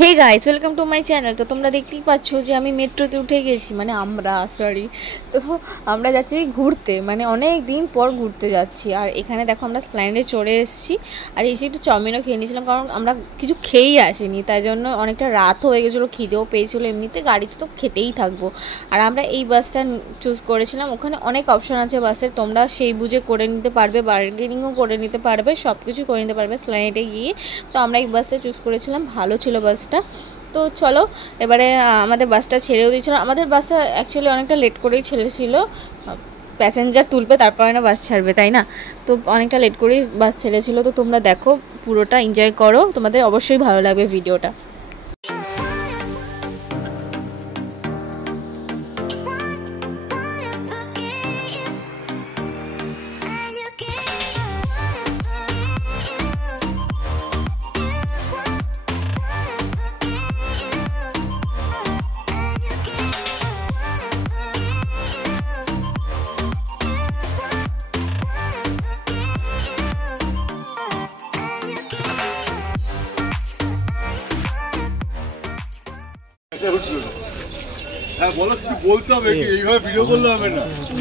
Hey guys, welcome to my channel. তো তোমরা দেখতেই পাচ্ছ যে আমি মেট্রোতে উঠে গেছি, মানে আমরা যাচ্ছি ঘুরতে, মানে অনেক দিন পর ঘুরতে যাচ্ছি। আর এখানে দেখো আমরা স্প্ল্যানেডে চড়ে এসেছি, আর এসে একটু চাউমিনও খেয়ে নিয়েছিলাম, কারণ আমরা কিছু খেয়েই আসিনি, তাই জন্য অনেকটা রাত হয়ে গেছিলো, খিদেও পেয়েছিলো। এমনিতে গাড়িতে তো খেতেই থাকবো। আর আমরা এই বাসটা চুজ করেছিলাম, ওখানে অনেক অপশান আছে বাসের, তোমরা সেই বুঝে করে নিতে পারবে, বার্গেনিংও করে নিতে পারবে, সব কিছু করে নিতে পারবে স্প্ল্যানেডে গিয়ে। তো আমরা এই বাসটা চুজ করেছিলাম, ভালো ছিল বাসটা। তো চলো এবারে আমাদের বাসটা ছেড়েও দিয়েছিল। আমাদের বাসটা অ্যাকচুয়ালি অনেকটা লেট করেই ছেড়েছিল, প্যাসেঞ্জার তুলবে তারপরে না বাস ছাড়বে, তাই না? তো অনেকটা লেট করেই বাস ছেড়েছিল। তো তোমরা দেখো, পুরোটা এনজয় করো, তোমাদের অবশ্যই ভালো লাগবে ভিডিওটা।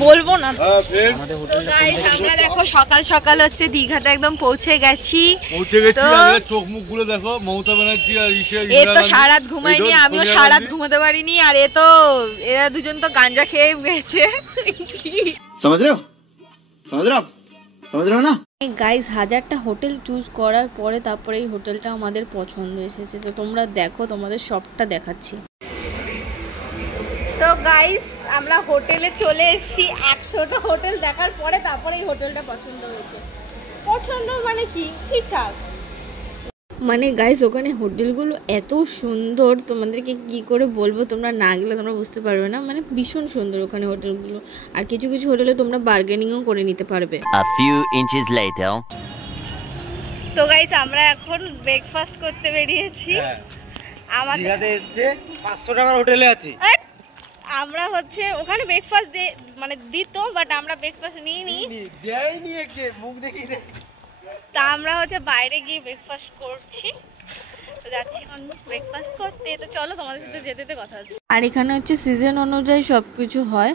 বলবো না। তো গাইস, আমরা দেখো সকাল সকাল হচ্ছে দীঘাতে একদম পৌঁছে গেছি। চোখ মুখ গুলো দেখো, মমতা ব্যানার্জি আর এ তো সারাত ঘুমায়নি, আমিও সারাত ঘুমাতে পারিনি। আর এরা দুজন তো গাঞ্জা খেয়ে গেছে। समझ रहे हो ना গাইস? হাজারটা হোটেল চুজ করার পরে তারপরে এই হোটেলটা আমাদের পছন্দ এসেছে। তো তোমরা দেখো, তোমাদের সবটা দেখাচ্ছি। তো গাইস, আমরা হোটেলে চলে এসেছি। 100টা হোটেল দেখার পরে তারপরে এই হোটেলটা পছন্দ হয়েছে। পছন্দ মানে কি, ঠিকঠাক। মানে গাইস, ওখানে হোটেলগুলো এত সুন্দর, তোমাদেরকে কি করে বলবো, তোমরা না গেলে তোমরা বুঝতে পারবে না। মানে ভীষণ সুন্দর ওখানে হোটেলগুলো। আর কিছু কিছু হোটেলে তোমরা বার্গেনিংও করে নিতে পারবে। A few inches later. তো গাইস, আমরা এখন ব্রেকফাস্ট করতে বেরিয়েছি। আমাদের দীঘাতে এসেছে 500 টাকার হোটেলে আছি। আমরা হচ্ছে ওখানে ব্রেকফাস্ট মানে দিত, বাট আমরা ব্রেকফাস্ট নিইনি, দেয়নি। একে মুখ দেখি দে। তা আমরা হচ্ছে বাইরে গিয়ে ব্রেকফাস্ট করছি। তো যাচ্ছি এখন ব্রেকফাস্ট করতে। তো চলো, তোমাদের সাথে যেতে যেতে কথা হচ্ছে। আর এখানে হচ্ছে সিজন অনুযায়ী সব কিছু হয়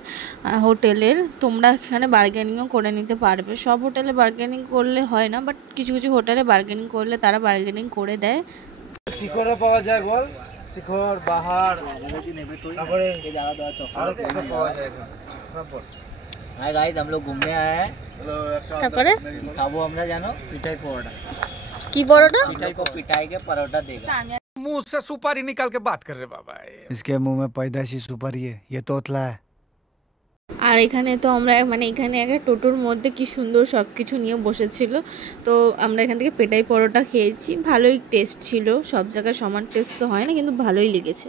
হোটেলের, তোমরা এখানে বার্গেনিংও করে নিতে পারবে। সব হোটেলে বার্গেনিং করলে হয় না, বাট কিছু কিছু হোটেলে বার্গেনিং করলে তারা বার্গেনিং করে দেয়। শিখরও পাওয়া যায়, বল শিখর বাহার, তারপরে এই জায়গা দাও চকলেট পাওয়া যায় সব। हाय गाइस, हम लोग घूमने आए हैं। তারপরে खाबो हमरा जानो पिटाई परोठा। কি পরোটা? पिटाई को पिटाई के परोठा देगा। मुंह से सुपारी निकाल के बात कर रहे बाबा। इसके मुंह में पैदाइशी सुपारी है, ये तोतला है। আর এখানে তো আমরা মানে এখানে একটা টোটোর মধ্যে কি সুন্দর সব কিছু নিয়ে বসেছিল। তো আমরা এখান থেকে পেটাই পরোটা খেয়েছি, ভালোই টেস্ট ছিল। সব জায়গায় সমান টেস্ট তো হয় না, কিন্তু ভালোই লেগেছে।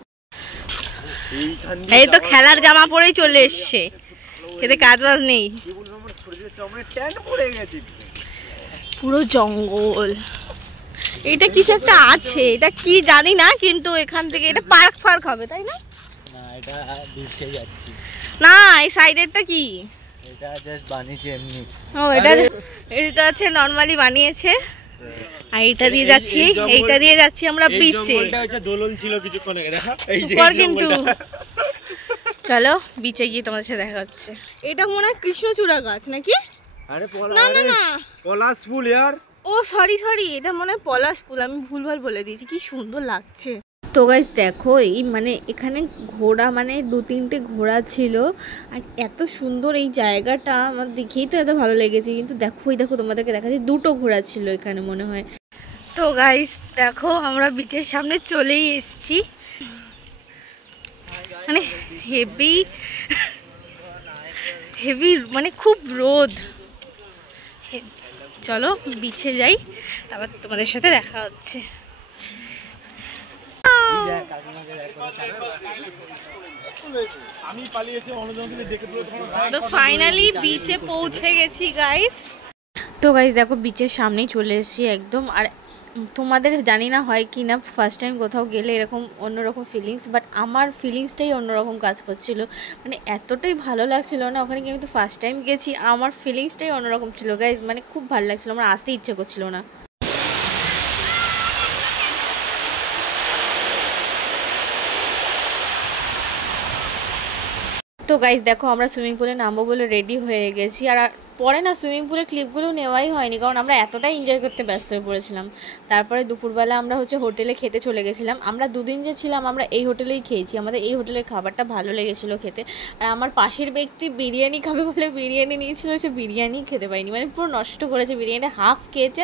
এই তো খেলার জামা পরেই চলে এসছে, খেতে কাজ বাজ নেই, পুরো জঙ্গল। এটা কিছু একটা আছে, এটা কি জানি না, কিন্তু এখান থেকে এটা পার্ক ফার্ক হবে, তাই না? না, এটা বিচে যাচ্ছি না, এই সাইডেরটা কি? এটা জাস্ট বানিয়েছে এমনি। ও, এটা হচ্ছে নরমালি বানিয়েছে। আর এইটা দিয়ে যাচ্ছি আমরা বিচে। জঙ্গলটা হচ্ছে দোলন ছিল কিছুক্ষণ আগে, দেখা এই যে কিন্তু চলো বিচে গিয়ে তোমাদের সাথে দেখা হচ্ছে। এটা মনে হয় কৃষ্ণচূড়া গাছ নাকি? আরে না না না, পলাশ ফুল यार। ও সরি, এটা মনে হয় পলাশ ফুল, আমি ভুলভাল বলে দিয়েছি। কি সুন্দর লাগছে। তো গাইস দেখো, এই মানে এখানে ঘোড়া, মানে 2-3টে ঘোড়া ছিল। আর এত সুন্দর এই জায়গাটা, আমার দেখেই তো এত ভালো লেগেছে। কিন্তু দেখো তোমাদেরকে দেখাচ্ছি, 2টো ঘোড়া ছিল এখানে মনে হয়। তো গাইস দেখো, আমরা বিচের সামনে চলেই এসেছি। মানে হেভি মানে খুব রোদ। চলো বিচে যাই, তারপর তোমাদের সাথে দেখা হচ্ছে। তো ফাইনালি বিচে পৌঁছে গেছি গাইস। তো গাইস দেখো, বিচের সামনেই চলে এসেছি একদম। আর তোমাদের জানি না হয় কি না, ফার্স্ট টাইম কোথাও গেলে এরকম অন্যরকম ফিলিংস, বাট আমার ফিলিংসটাই অন্যরকম কাজ করছিল। মানে এতটাই ভালো লাগছিল না ওখানে গিয়ে। আমি তো ফার্স্ট টাইম গেছি, আমার ফিলিংসটাই অন্যরকম ছিল গাইজ। মানে খুব ভালো লাগছিল, আমার আসতে ইচ্ছে করছিল না। মানে হেভি মানে খুব রোদ। এটা কি কিছু একটা আছে, এটা কি জানি না, কিন্তু এখানে ঘোড়া, মানে 2-3টে ঘোড়া ছিল এখানে মনে হয়। তো গাইস দেখো, আমরা এখন বিচের সামনেই চলে এসেছি একদম। আর তোমাদের জানি না হয় কি না, ফার্স্ট টাইম কোথাও গেলে এরকম অন্যরকম ফিলিংস, বাট আমার ফিলিংসটাই অন্যরকম ছিল গাইজ। মানে খুব ভালো লাগছিল, আমার আসতে ইচ্ছে করছিল না। তো গাইস দেখো আমরা সুইমিং পুলে নামবো বলে রেডি হয়ে গেছি। আর পরে না সুইমিং পুলের ক্লিপগুলো নেওয়াই হয়নি, কারণ আমরা এতটাই এনজয় করতে ব্যস্ত হয়ে পড়েছিলাম। তারপরে দুপুরবেলা আমরা হোটেলে খেতে চলে গেছিলাম। আমরা দুদিন যে ছিলাম আমরা এই হোটেলেই খেয়েছি, আমাদের এই হোটেলের খাবারটা ভালো লেগেছিলো খেতে। আর আমার পাশের ব্যক্তি বিরিয়ানি খাবে বলে বিরিয়ানি নিয়েছিল, সে বিরিয়ানি খেতে পায়নি, মানে পুরো নষ্ট করেছে বিরিয়ানিটা, হাফ খেয়েছে,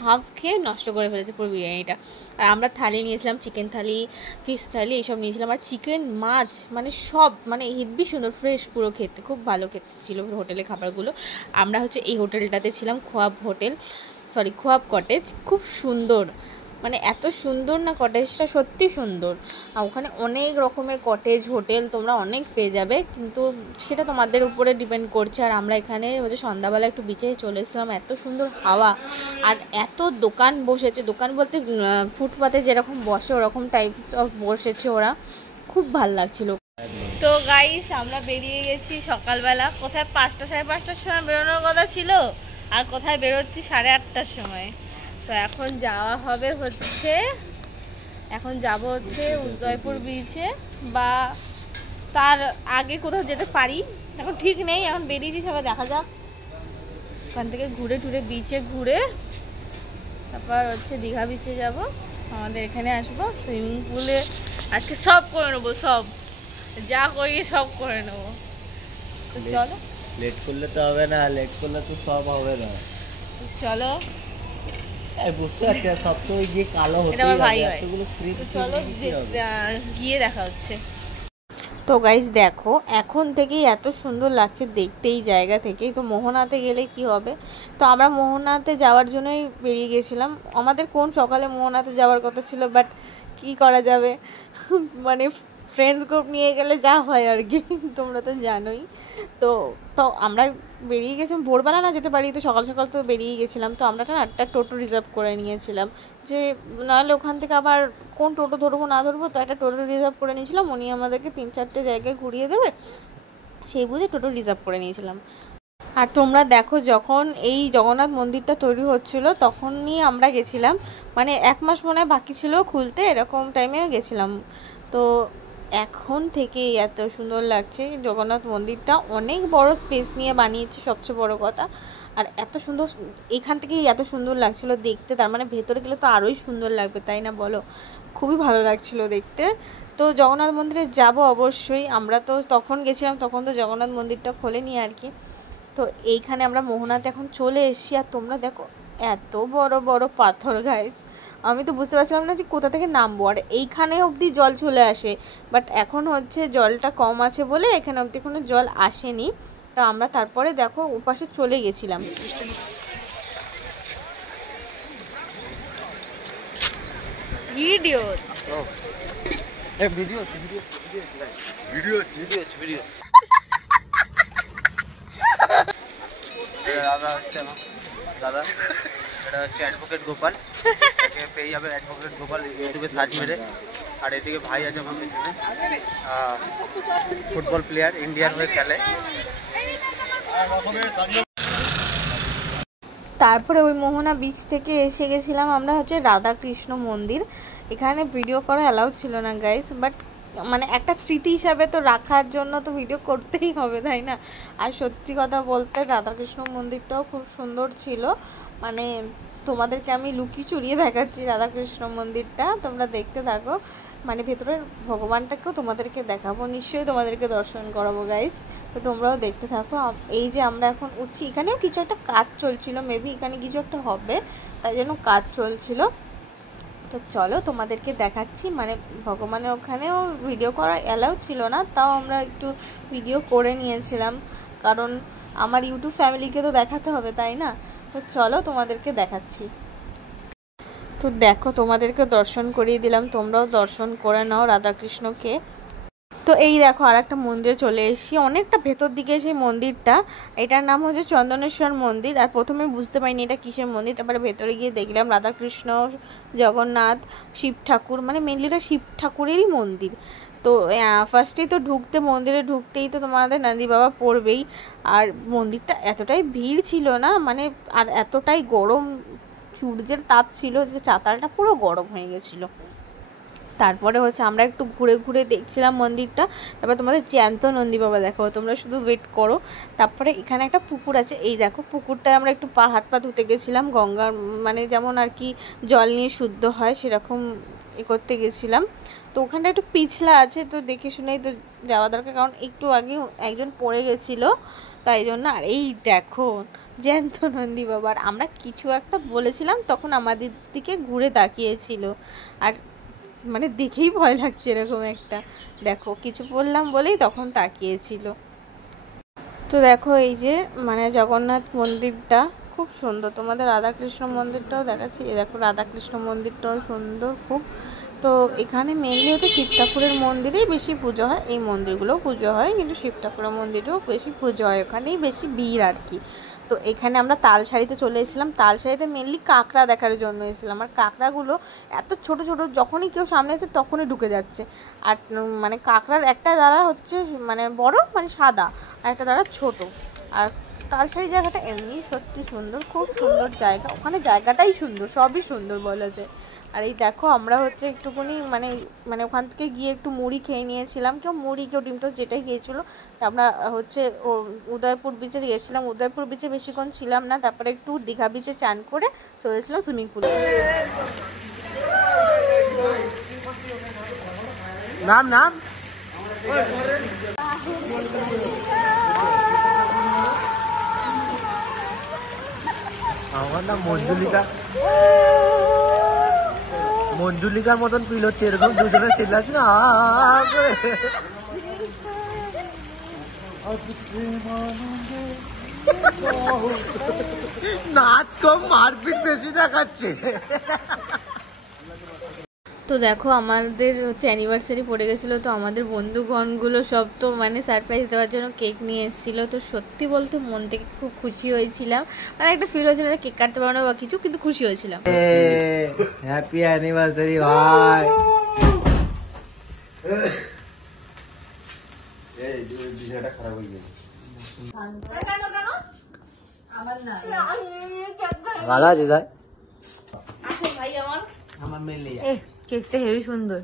হাফ খেয়ে নষ্ট করে ফেলেছে পুরো বিরিয়ানিটা। আর আমরা থালি নিয়েছিলাম, চিকেন থালি, ফিশ থালি, এইসব নিয়েছিলাম। আর চিকেন, মাছ, মানে সব মানে হেব্বি সুন্দর, ফ্রেশ পুরো, খেতে খুব ভালো খেতে ছিল হোটেলের খাবারগুলো। আমরা এই হোটেলটাতে ছিলাম, খোয়াব কটেজ, খুব সুন্দর, মানে এত সুন্দর না কটেজটা, সত্যি সুন্দর। আর ওখানে অনেক রকমের কটেজ হোটেল তোমরা অনেক পেয়ে যাবে, কিন্তু সেটা তোমাদের উপরে ডিপেন্ড করছে। আর আমরা এখানে সন্ধ্যাবেলা একটু বিচে চলে এসেছিলাম, এত সুন্দর হাওয়া আর এত দোকান বসেছে, দোকান বলতে ফুটপাতে যেরকম বসে ওরকম টাইপ অফ বসেছে ওরা, খুব ভাল লাগছিল। তো গাইস আমরা বেরিয়ে গেছি সকালবেলা, কোথায় 5টা 5:30টার সময় বেরোনোর কথা ছিল, আর কোথায় বেরোচ্ছি 8:30টার সময়। তো এখন যাব হচ্ছে উদয়পুর বিচে, বা তার আগে কোথাও যেতে পারি, এখন ঠিক নেই, এখন বেরিয়েছি, সবাই দেখা যাক। ওখান থেকে ঘুরে বিচে ঘুরে তারপর দীঘা বিচে যাব, আমাদের এখানে আসবো, সুইমিং পুলে আজকে সব করে নেবো, সব যা করি সব করে নেবো। তো চলো, লেট করলে তো হবে না, লেট করলে তো সব হবে না। চলো বুঝতে পারছি, সব তো গিয়ে কালো হতে এটা আমার ভাই হয়। তো চলো গিয়ে দেখা হচ্ছে। তো গাইস দেখো এখন থেকেই এত সুন্দর লাগছে দেখতে এই জায়গা থেকেই। তো মোহনাতে গেলে কি হবে, তো আমরা মোহনাতে যাওয়ার জন্যই বেরিয়ে গেছিলাম। আমাদের কোন সকালে মোহনাতে যাওয়ার কথা ছিল, বাট কি করা যাবে, মানে ফ্রেন্ডস গ্রুপ নিয়ে গেলে যা হয় আর কি, তোমরা তো জানোই। তো আমরা বেরিয়ে গেছিলাম, ভোরবেলা না যেতে পারি, তো সকাল সকাল তো বেরিয়ে গেছিলাম। তো আমরা একটা টোটো রিজার্ভ করে নিয়েছিলাম, যে নাহলে ওখান থেকে আবার কোন টোটো ধরবো না ধরবো, তো একটা টোটো রিজার্ভ করে নিয়েছিলাম, উনি আমাদেরকে 3-4টে জায়গায় ঘুরিয়ে দেবে, সেই বুঝে টোটো রিজার্ভ করে নিয়েছিলাম। আর তোমরা দেখো যখন এই জগন্নাথ মন্দিরটা তৈরি হচ্ছিলো তখনই আমরা গেছিলাম, মানে 1 মাস মনে হয় বাকি ছিল খুলতে, এরকম টাইমেও গেছিলাম। তো এখন থেকেই এত সুন্দর লাগছে জগন্নাথ মন্দিরটা, অনেক বড় স্পেস নিয়ে বানিয়েছে সবচেয়ে বড় কথা। আর এত সুন্দর, এখান থেকেই এত সুন্দর লাগছিল দেখতে, তার মানে ভেতরে গেলে তো আরোই সুন্দর লাগবে, তাই না বলো? খুবই ভালো লাগছিল দেখতে। তো জগন্নাথ মন্দিরে যাব অবশ্যই, আমরা তো তখন গেছিলাম, তখন তো জগন্নাথ মন্দিরটা খোলেনি আর কি। তো এইখানে আমরা মোহনাতে এখন চলে এসেছি, আর তোমরা দেখো এত বড় বড় পাথর গাইস, আমি তো বুঝতে পারছিলাম না যে কোথা থেকে নামবো। আর এইখানে অবধি জল চলে আসে, বাট এখন জলটা কম আছে বলে এখানে অবধি কোনো জল আসেনি। তো আমরা তারপরে দেখো ওপাশে চলে গেছিলাম। দাদা এটা হচ্ছে অ্যাডভোকেট গোপাল, পেয়ে যাবে অ্যাডভোকেট গোপাল ইউটিউবে সার্চ মেরে। আর এদিকে ভাই আছে আমার পেছনে, ফুটবল প্লেয়ার, ইন্ডিয়ার হয়ে খেলে। তারপরে ওই মোহনা বিচ থেকে এসে গেছিলাম আমরা রাধাকৃষ্ণ মন্দির। এখানে ভিডিও করা অ্যালাউ ছিল না গাইস, বাট মানে একটা স্মৃতি হিসাবে তো রাখার জন্য তো ভিডিও করতেই হবে, তাই না? আর সত্যি কথা বলতে রাধাকৃষ্ণ মন্দিরটাও খুব সুন্দর ছিল, মানে তোমাদেরকে আমি লুকিয়ে চুরিয়ে দেখাচ্ছি রাধাকৃষ্ণ মন্দিরটা, তোমরা দেখতে থাকো। মানে ভেতরের ভগবানটাকেও তোমাদেরকে দেখাবো, নিশ্চয়ই তোমাদেরকে দর্শন করাবো গাইস, তো তোমরাও দেখতে থাকো। এই যে আমরা এখন উঠছি, এখানেও কিছু একটা কাজ চলছিল, মেবি এখানে কিছু একটা হবে, তাই জন্য কাজ চলছিল। তো চলো তোমাদেরকে দেখাচ্ছি, মানে ভগবানের ওখানেও ভিডিও করা অ্যালাউ ছিল না, তাও আমরা একটু ভিডিও করে নিয়েছিলাম, কারণ আমার ইউটিউব ফ্যামিলিকে তো দেখাতে হবে, তাই না? তো চলো তোমাদেরকে দেখাচ্ছি। তো দেখো তোমাদেরকে দর্শন করিয়ে দিলাম, তোমরাও দর্শন করে নাও রাধাকৃষ্ণকে। তো এই দেখো আর একটা মন্দিরে চলে এসেছি, অনেকটা ভেতর দিকে সেই মন্দিরটা, এটার নাম চন্দনেশ্বর মন্দির। আর প্রথমে বুঝতে পারিনি এটা কিসের মন্দির, তারপরে ভেতরে গিয়ে দেখলাম রাধাকৃষ্ণ, জগন্নাথ, শিব ঠাকুর, মানে মেনলি এটা শিব ঠাকুরেরই মন্দির। তো ফার্স্টেই তো মন্দিরে ঢুকতেই তো তোমাদের নন্দী বাবা পড়বেই। আর মন্দিরটা এতটাই ভিড় ছিল না, মানে আর এতটাই গরম, সূর্যের তাপ ছিল যে চাতালটা পুরো গরম হয়ে গেছিলো। তারপরে হচ্ছে আমরা একটু ঘুরে ঘুরে দেখছিলাম মন্দিরটা। তারপর তোমাদের জ্যান্ত নন্দী বাবা দেখো, তোমরা শুধু ওয়েট করো। তারপরে এখানে একটা পুকুর আছে, এই দেখো পুকুরটায় আমরা একটু হাত পা ধুতে গেছিলাম, গঙ্গার মানে যেমন আর কি জল নিয়ে শুদ্ধ হয় সেরকম করতে গেছিলাম। তো ওখানটা একটু পিছলা আছে, তো দেখে শুনেই তো যাওয়া দরকার, কারণ একটু আগে একজন পড়ে গেছিলো তাই জন্য। আর এই দেখো জ্যান্ত নন্দী বাবার, আমরা কিছু একটা বলেছিলাম তখন আমাদের দিকে ঘুরে তাকিয়েছিল, আর মানে দেখেই ভয় লাগছে এরকম একটা, দেখো কিছু বললাম বলেই তখন তাকিয়েছিল। তো দেখো এই যে মানে জগন্নাথ মন্দিরটা খুব সুন্দর, তোমাদের রাধাকৃষ্ণ মন্দিরটাও দেখাচ্ছি। এই দেখো রাধাকৃষ্ণ মন্দিরটাও সুন্দর খুব। তো এখানে মেনলি হচ্ছে শিব ঠাকুরের মন্দিরেই বেশি পুজো হয়, এই মন্দিরগুলোও পুজো হয় কিন্তু শিব ঠাকুরের মন্দিরেও বেশি পুজো হয়, ওখানেই বেশি ভিড় আর কি। তো এখানে আমরা তালসারিতে চলে এসেছিলাম, তালসারিতে মেনলি কাঁকড়া দেখার জন্য এসেছিলাম। আর কাঁকড়াগুলো এত ছোট ছোট, যখনই কেউ সামনে এসে তখনই ঢুকে যাচ্ছে। আর মানে কাঁকড়ার একটা দাঁড়া হচ্ছে মানে বড় মানে সাদা, আর একটা দাঁড়া ছোট। আর তালসারি জায়গাটা এমনি সত্যি সুন্দর, খুব সুন্দর জায়গা, ওখানে জায়গাটাই সুন্দর, সবই সুন্দর বলা যায়। আর এই দেখো আমরা হচ্ছে একটুখানি মানে মানে ওখান থেকে গিয়ে একটু মুড়ি খেয়ে নিয়েছিলাম, কেউ মুড়ি কেউ ডিম টোস্ট যেটাই খেয়েছিলো। তা আমরা হচ্ছে উদয়পুর বিচে গিয়েছিলাম, উদয়পুর বিচে বেশিক্ষণ ছিলাম না, তারপরে একটু দীঘা বিচে চান করে চলে এসেছিলাম সুইমিং পুলে। নাম নাম আমার নাম মঞ্জুলিকা, মঞ্জুলিকার মতন ফিল হচ্ছে, এরকম দুজনে চিল্লাচ্ছি না নাচ কম মারপিট বেশি দেখাচ্ছে। তো দেখো আমাদের হচ্ছে অ্যানিভার্সারি পড়ে গেছিলো, তো আমাদের বন্ধুগণগুলো সব তো মানে সারপ্রাইজ দেওয়ার জন্য কেক নিয়ে এসেছিলো। তো সত্যি বলতে মন থেকে খুব খুশি হয়েছিলাম, মানে একটা ফিল হয়েছিল কেক কাটতে পারবো না বা কিছু, কিন্তু খুশি হয়েছিলাম। হ্যাপি অ্যানিভার্সারি ভাই। ভালো আছে ভাই, আমার মেলে কেকটা হেভি সুন্দর।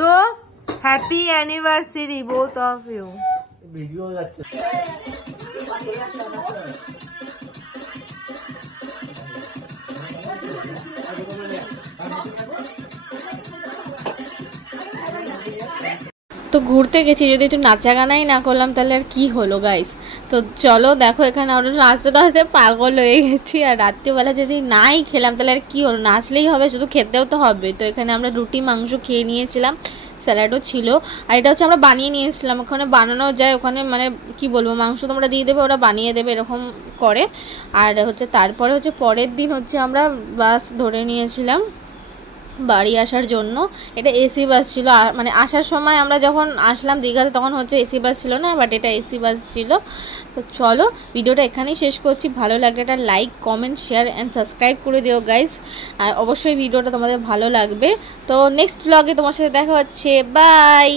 তো happy anniversary both of you. Video যাচ্ছে। তো ঘুরতে গেছি, যদি একটু নাচা গানাই না করলাম তাহলে আর কি হলো গাইস। তো চলো দেখো এখানে আমরা নাচতে নাচতে পাগল হয়ে গেছি, আর রাত্রিবেলা যদি নাই খেলাম তাহলে আর কি হলো, নাচলেই হবে, শুধু খেতেও তো হবে। তো এখানে আমরা রুটি মাংস খেয়ে নিয়েছিলাম, স্যালাডও ছিল। আর এটা হচ্ছে আমরা বানিয়ে নিয়েছিলাম, ওখানে বানানো যায়, ওখানে মানে কি বলবো মাংস তোমরা দিয়ে দেবে, ওরা বানিয়ে দেবে এরকম করে। আর হচ্ছে তারপরে হচ্ছে পরের দিন হচ্ছে আমরা বাস ধরে নিয়েছিলাম বাড়ি আসার জন্য। এটা এসি বাস ছিল, মানে আসার সময় আমরা যখন আসলাম দীঘাতে তখন হচ্ছে এসি বাস ছিল না, বাট এটা এসি বাস ছিল। তো চলো ভিডিওটা এখানেই শেষ করছি, ভালো লাগলে একটা like comment share and subscribe করে দিও গাইস, অবশ্যই ভিডিওটা তোমাদের ভালো লাগবে। তো নেক্সট ব্লগে তোমার সাথে দেখা হচ্ছে, বাই।